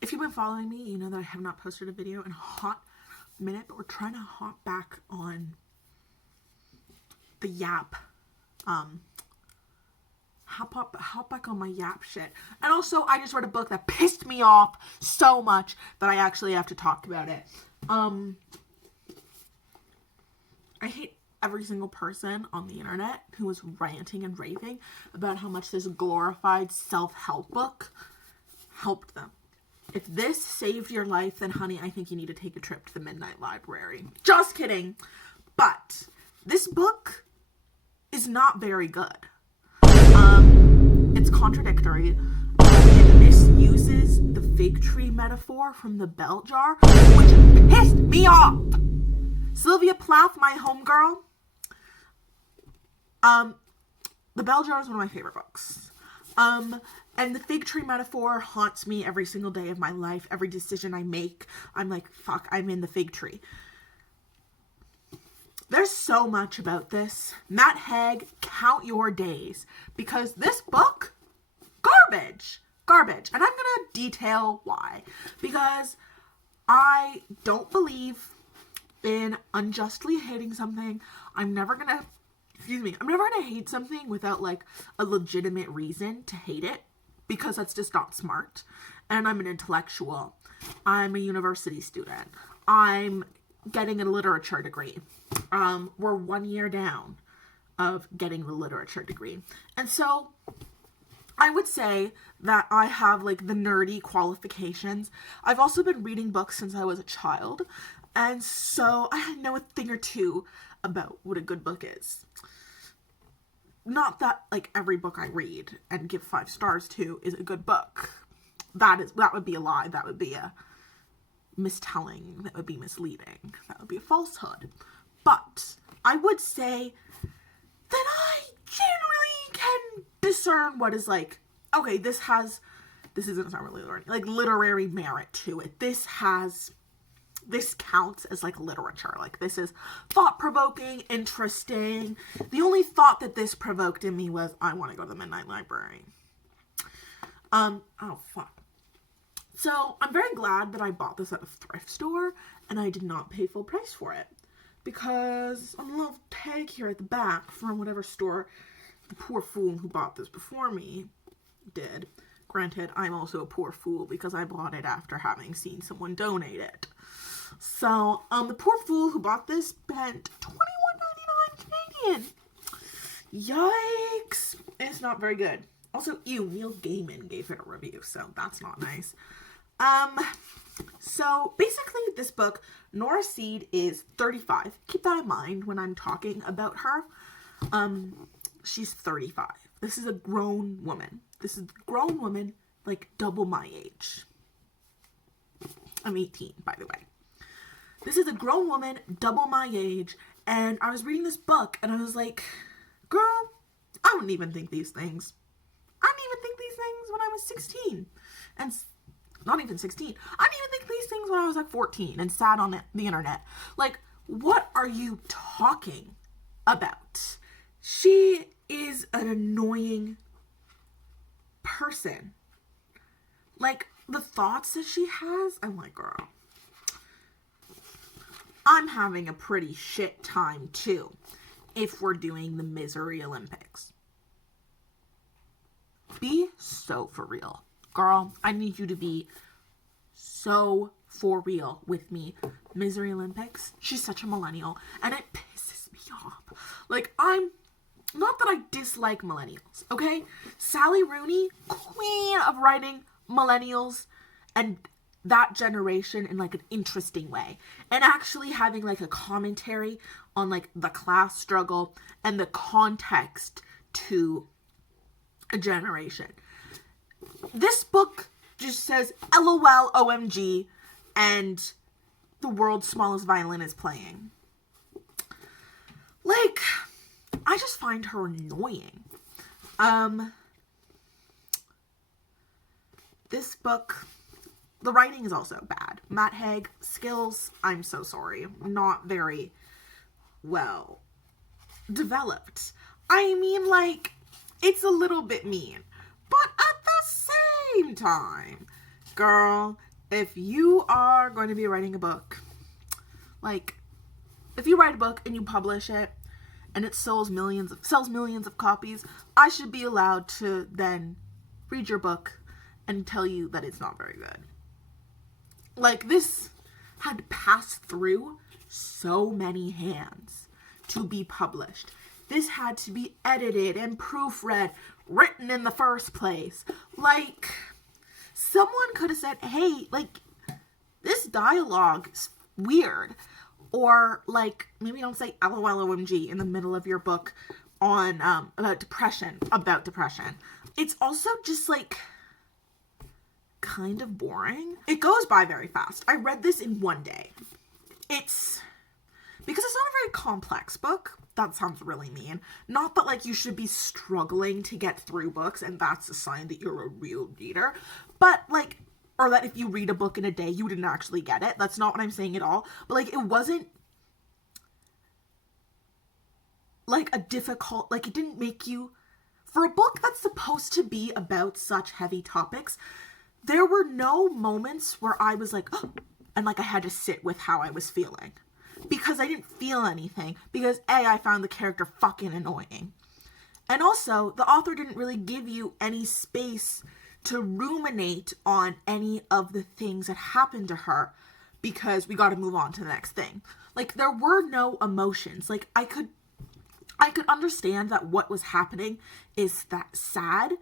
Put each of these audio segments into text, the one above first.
If you've been following me, you know that I have not posted a video in a hot minute, but we're trying to hop back on the Yap, hop back on my Yap shit. And also, I just read a book that pissed me off so much that I actually have to talk about it. I hate every single person on the internet who was ranting and raving about how much this glorified self-help book helped them. If this saved your life, then honey, I think you need to take a trip to the Midnight Library. Just kidding. But this book is not very good. It's contradictory. It misuses the fig tree metaphor from the bell jar, which pissed me off. Sylvia Plath, my homegirl. The bell jar is one of my favorite books. And the fig tree metaphor haunts me every single day of my life. Every decision I make, I'm like, fuck, I'm in the fig tree. There's so much about this. Matt Haig, count your days. Because this book, garbage. Garbage. And I'm going to detail why. Because I don't believe in unjustly hating something. I'm never going to hate something without like a legitimate reason to hate it. Because that's just not smart. And I'm an intellectual. I'm a university student. I'm getting a literature degree. We're 1 year down of getting the literature degree. And so I would say that I have like the nerdy qualifications. I've also been reading books since I was a child. And so I know a thing or two about what a good book is. Not that like every book I read and give 5 stars to is a good book. That would be a lie. That would be a mistelling. That would be misleading. That would be a falsehood. But I would say that I generally can discern what is like, okay, this isn't really like literary merit to it. This counts as like literature. Like this is thought-provoking, interesting. The only thought that this provoked in me was I want to go to the Midnight Library. Oh fuck. So I'm very glad that I bought this at a thrift store and I did not pay full price for it. Because on a little tag here at the back from whatever store the poor fool who bought this before me did. Granted, I'm also a poor fool because I bought it after having seen someone donate it. So, the poor fool who bought this spent $21.99 Canadian. Yikes. It's not very good. Also, Neil Gaiman gave it a review, so that's not nice. So basically this book, Nora Seed is 35. Keep that in mind when I'm talking about her. She's 35. This is a grown woman. Like double my age. I'm 18, by the way. This is a grown woman, double my age, and I was reading this book, and I was like, girl, I wouldn't even think these things. I didn't even think these things when I was 16. And not even 16. I didn't even think these things when I was like 14 and sat on the internet. Like, what are you talking about? She is an annoying person. Like, the thoughts that she has, I'm like, girl, I'm having a pretty shit time too if we're doing the Misery Olympics. Be so for real. Girl, I need you to be so for real with me. Misery Olympics, she's such a millennial and it pisses me off. Like, not that I dislike millennials, okay? Sally Rooney, queen of writing millennials and that generation in like an interesting way and actually having like a commentary on like the class struggle and the context to a generation. This book just says LOL OMG and the world's smallest violin is playing. Like, I just find her annoying. This book, the writing is also bad. Matt Haig, skills, I'm so sorry, not very well developed. I mean, like, it's a little bit mean. But at the same time, girl, if you are going to be writing a book, like, if you write a book and you publish it and it sells millions of copies, I should be allowed to then read your book and tell you that it's not very good. Like, this had to pass through so many hands to be published. This had to be edited and proofread, written in the first place. Like, someone could have said, hey, like, this dialogue's weird. Or, like, maybe don't say LOLOMG in the middle of your book on, about depression. It's also just, like, kind of boring. It goes by very fast. I read this in one day. Because it's not a very complex book. That sounds really mean. Not that, like, you should be struggling to get through books and that's a sign that you're a real reader. But, like, or that if you read a book in a day, you didn't actually get it. That's not what I'm saying at all. But, like, it wasn't, like, a difficult, like, it didn't make you, for a book that's supposed to be about such heavy topics, there were no moments where I was like, oh, and, like, I had to sit with how I was feeling. Because I didn't feel anything. Because, A, I found the character fucking annoying. And also, the author didn't really give you any space to ruminate on any of the things that happened to her, because we got to move on to the next thing. Like, there were no emotions. Like, I could understand that what was happening is that sad,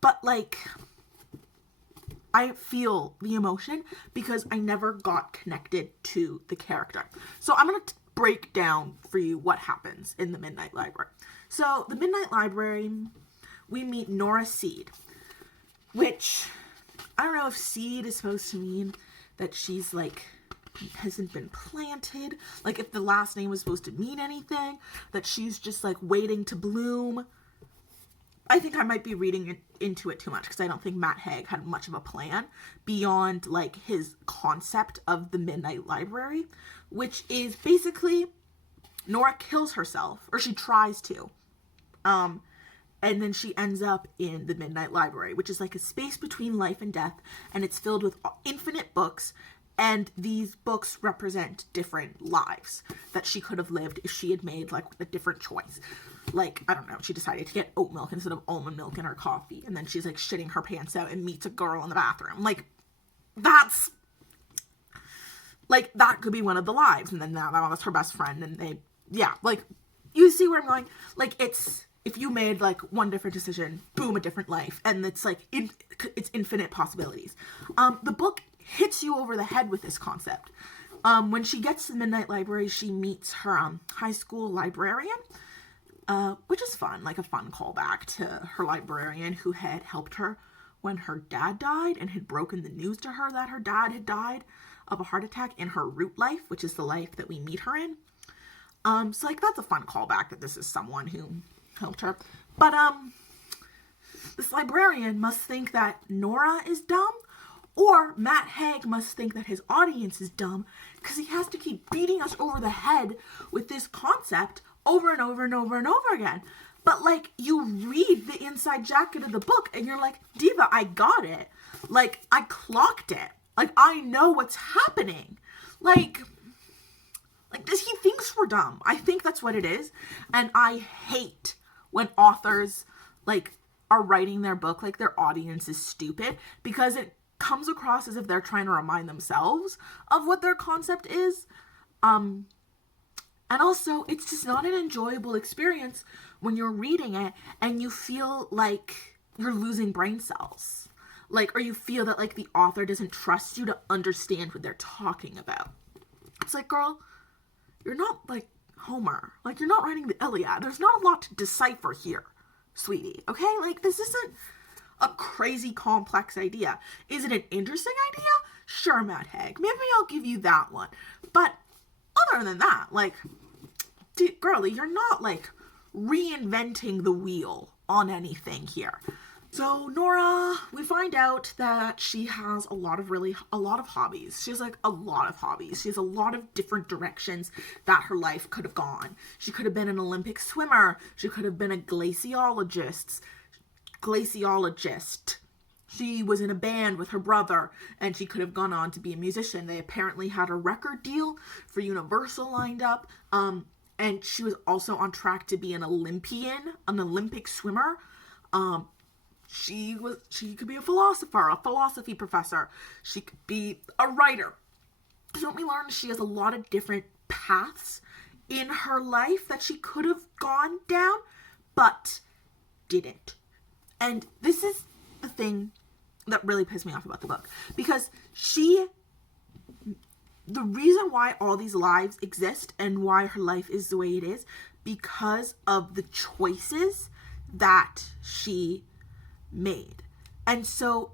but, like, I feel the emotion because I never got connected to the character. So I'm going to break down for you what happens in the Midnight Library. So the Midnight Library, we meet Nora Seed, which, I don't know if seed is supposed to mean that she's, like, hasn't been planted. Like, if the last name was supposed to mean anything. That she's just, like, waiting to bloom. I think I might be reading into it too much because I don't think Matt Haig had much of a plan beyond, like, his concept of the Midnight Library, which is basically Nora kills herself, or she tries to. And then she ends up in the Midnight Library, which is like a space between life and death, and it's filled with infinite books, and these books represent different lives that she could have lived if she had made, like, a different choice. Like, I don't know, she decided to get oat milk instead of almond milk in her coffee, and then she's, like, shitting her pants out and meets a girl in the bathroom. Like, that's, like, that could be one of the lives, and then that was her best friend, and they, yeah, like, you see where I'm going? Like, it's, if you made, like, one different decision, boom, a different life. And it's, like, it's infinite possibilities. The book hits you over the head with this concept. When she gets to the Midnight Library, she meets her high school librarian, which is fun, like a fun callback to her librarian who had helped her when her dad died and had broken the news to her that her dad had died of a heart attack in her root life, which is the life that we meet her in. So, like, that's a fun callback that this is someone who helped her. But, this librarian must think that Nora is dumb, or Matt Haig must think that his audience is dumb, because he has to keep beating us over the head with this concept over and over and over and over again. But, like, you read the inside jacket of the book, and you're like, Diva, I got it. Like, I clocked it. Like, I know what's happening. Like, he thinks we're dumb. I think that's what it is. And I hate when authors, like, are writing their book like their audience is stupid, because it comes across as if they're trying to remind themselves of what their concept is. And also, it's just not an enjoyable experience when you're reading it and you feel like you're losing brain cells. Like, or you feel that, like, the author doesn't trust you to understand what they're talking about. It's like, girl, you're not, like, Homer. Like, you're not writing the Iliad. There's not a lot to decipher here, sweetie. Okay? Like, this isn't a crazy complex idea. Is it an interesting idea? Sure, Matt Haig. Maybe I'll give you that one. But other than that, like, girlie, you're not, like, reinventing the wheel on anything here. So Nora, we find out that she has a lot of hobbies. She has, like, a lot of hobbies. She has a lot of different directions that her life could have gone. She could have been an Olympic swimmer. She could have been a glaciologist. she was in a band with her brother, and she could have gone on to be a musician. They apparently had a record deal for Universal lined up, and she was also on track to be an Olympic swimmer. She could be a philosopher, a philosophy professor. She could be a writer. So what we learned, she has a lot of different paths in her life that she could have gone down, but didn't. And this is the thing that really pissed me off about the book, because the reason why all these lives exist and why her life is the way it is, because of the choices that she made. And so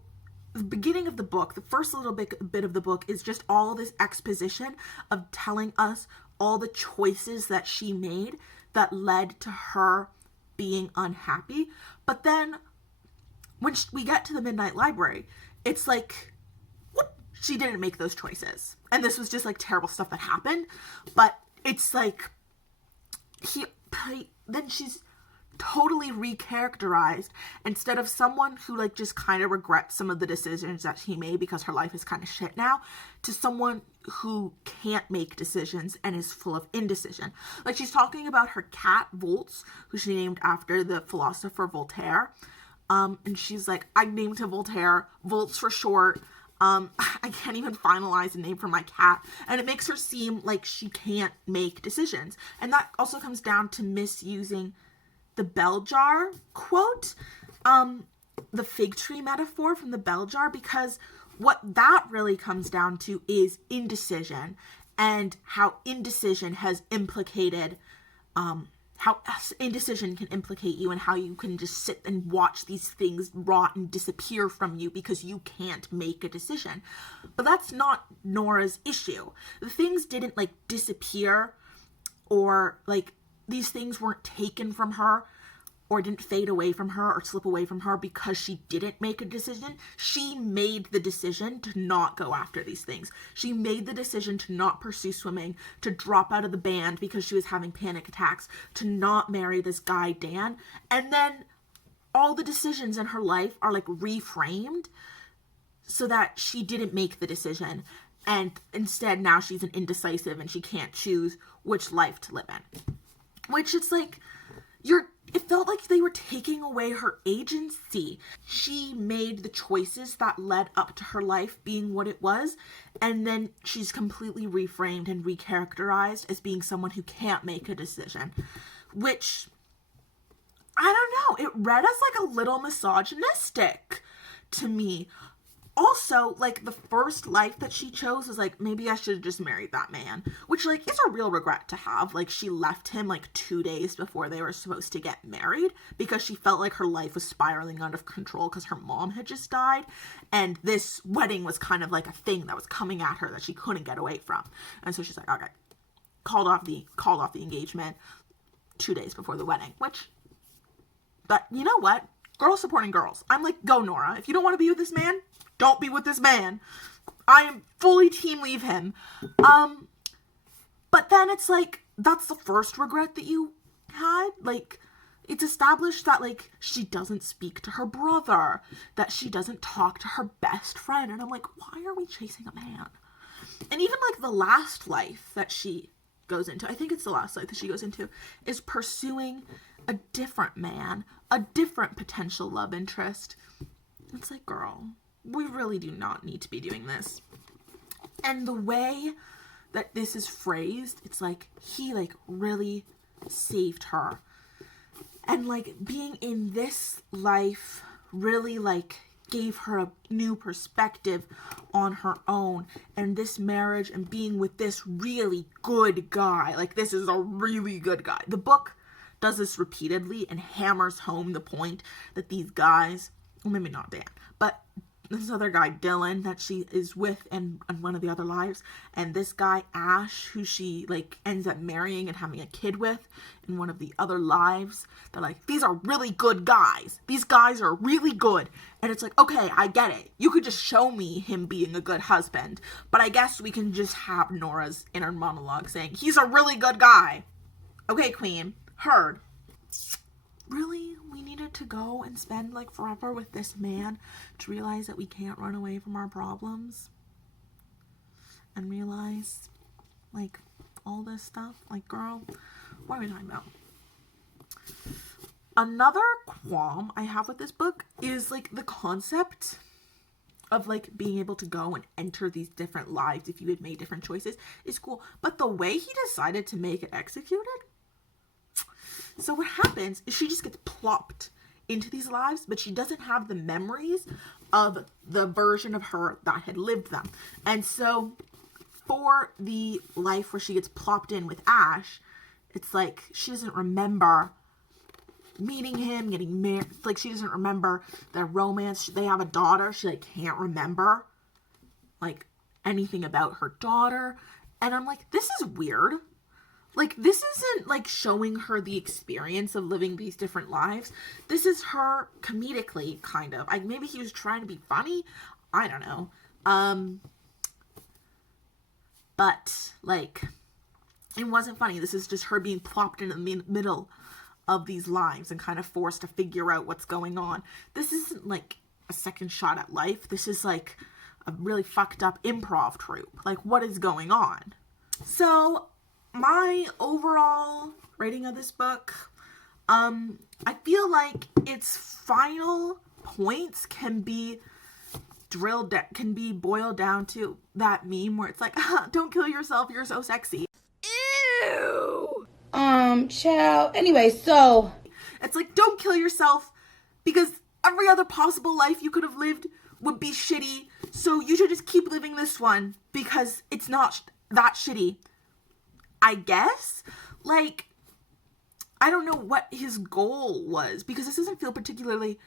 the beginning of the book, the first little bit of the book, is just all this exposition of telling us all the choices that she made that led to her being unhappy. But then when we get to the Midnight Library, it's like, whoop, she didn't make those choices. And this was just like terrible stuff that happened. But it's like, then she's totally recharacterized, instead of someone who like just kind of regrets some of the decisions that she made because her life is kind of shit now, to someone who can't make decisions and is full of indecision. Like, she's talking about her cat Volts, who she named after the philosopher Voltaire. And she's like, I named him Voltaire, Volts for short. I can't even finalize a name for my cat. And it makes her seem like she can't make decisions. And that also comes down to misusing the bell jar quote, the fig tree metaphor from the bell jar, because what that really comes down to is indecision, and how indecision has implicated, how indecision can implicate you, and how you can just sit and watch these things rot and disappear from you because you can't make a decision. But that's not Nora's issue. The things didn't like disappear, or like these things weren't taken from her or didn't fade away from her or slip away from her because she didn't make a decision. She made the decision to not go after these things. She made the decision to not pursue swimming, to drop out of the band because she was having panic attacks, to not marry this guy, Dan. And then all the decisions in her life are like reframed so that she didn't make the decision. And instead now she's an indecisive and she can't choose which life to live in. Which it's like, it felt like they were taking away her agency. She made the choices that led up to her life being what it was, and then she's completely reframed and recharacterized as being someone who can't make a decision. Which, I don't know, it read as like a little misogynistic to me. Also, like, the first life that she chose was like, maybe I should have just married that man, which like is a real regret to have. Like, she left him like 2 days before they were supposed to get married because she felt like her life was spiraling out of control because her mom had just died, and this wedding was kind of like a thing that was coming at her that she couldn't get away from. And so she's like, okay, called off the engagement 2 days before the wedding, but you know what? Girls supporting girls. I'm like, go Nora. If you don't want to be with this man, don't be with this man. I am fully team leave him. But then it's like, that's the first regret that you had. Like, it's established that like she doesn't speak to her brother, that she doesn't talk to her best friend. And I'm like, why are we chasing a man? And even like the last life that she goes into, I think it's the last life that she goes into, is pursuing a different man, a different potential love interest. It's like, girl, we really do not need to be doing this. And the way that this is phrased, it's like he like really saved her. And like being in this life really like gave her a new perspective on her own, and this marriage and being with this really good guy. Like, this is a really good guy. The book does this repeatedly and hammers home the point that these guys, well, maybe not Dan, but this other guy, Dylan, that she is with in one of the other lives, and this guy, Ash, who she, like, ends up marrying and having a kid with in one of the other lives, they're like, these are really good guys. These guys are really good. And it's like, okay, I get it. You could just show me him being a good husband, but I guess we can just have Nora's inner monologue saying, he's a really good guy. Okay, queen, heard. really, we needed to go and spend like forever with this man to realize that we can't run away from our problems and realize like all this stuff. Like, girl, what are we talking about? Another qualm I have with this book is like the concept of like being able to go and enter these different lives if you had made different choices is cool, but the way he decided to make it executed. So what happens is she just gets plopped into these lives, but she doesn't have the memories of the version of her that had lived them. And so for the life where she gets plopped in with Ash, it's like she doesn't remember meeting him, getting married. Like, she doesn't remember their romance. They have a daughter. She like can't remember like anything about her daughter. And I'm like, this is weird. Like, this isn't like showing her the experience of living these different lives. This is her comedically, kind of. Like, maybe he was trying to be funny. I don't know. But like, it wasn't funny. This is just her being plopped in the middle of these lives and kind of forced to figure out what's going on. This isn't like a second shot at life. This is like a really fucked up improv troupe. Like, what is going on? So my overall rating of this book, I feel like its final points can be boiled down to that meme where it's like, don't kill yourself, you're so sexy. Ew. Child. Anyway, so it's like, don't kill yourself because every other possible life you could have lived would be shitty. So you should just keep living this one because it's not that shitty. I guess. Like, I don't know what his goal was because this doesn't feel particularly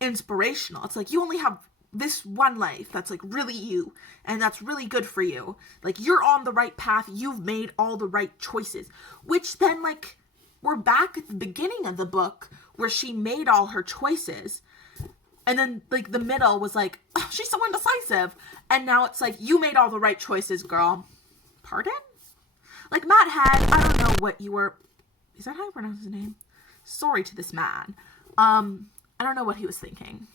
inspirational. It's like, you only have this one life that's like really you and that's really good for you. Like, you're on the right path. You've made all the right choices, which then like we're back at the beginning of the book where she made all her choices. And then like the middle was like, oh, she's so indecisive. And now it's like, you made all the right choices, girl. Pardon? Like, Matt Haig, I don't know what you were, is that how you pronounce his name? Sorry to this man. I don't know what he was thinking.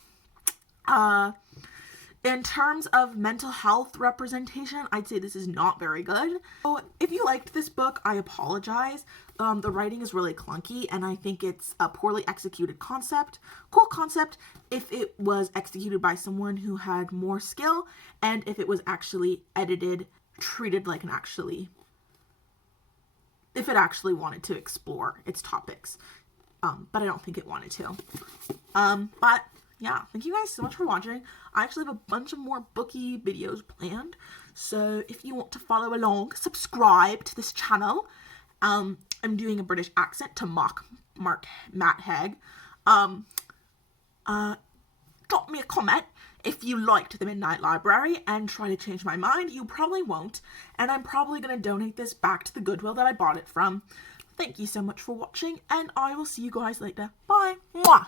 In terms of mental health representation, I'd say this is not very good. So if you liked this book, I apologize. The writing is really clunky, and I think it's a poorly executed concept. Cool concept if it was executed by someone who had more skill, and if it was actually edited, treated like if it actually wanted to explore its topics. But I don't think it wanted to. But yeah, thank you guys so much for watching. I actually have a bunch of more booky videos planned. So if you want to follow along, subscribe to this channel. I'm doing a British accent to mock Matt Haig. Drop me a comment if you liked The Midnight Library and try to change my mind. You probably won't. And I'm probably going to donate this back to the Goodwill that I bought it from. Thank you so much for watching, and I will see you guys later. Bye. Mwah.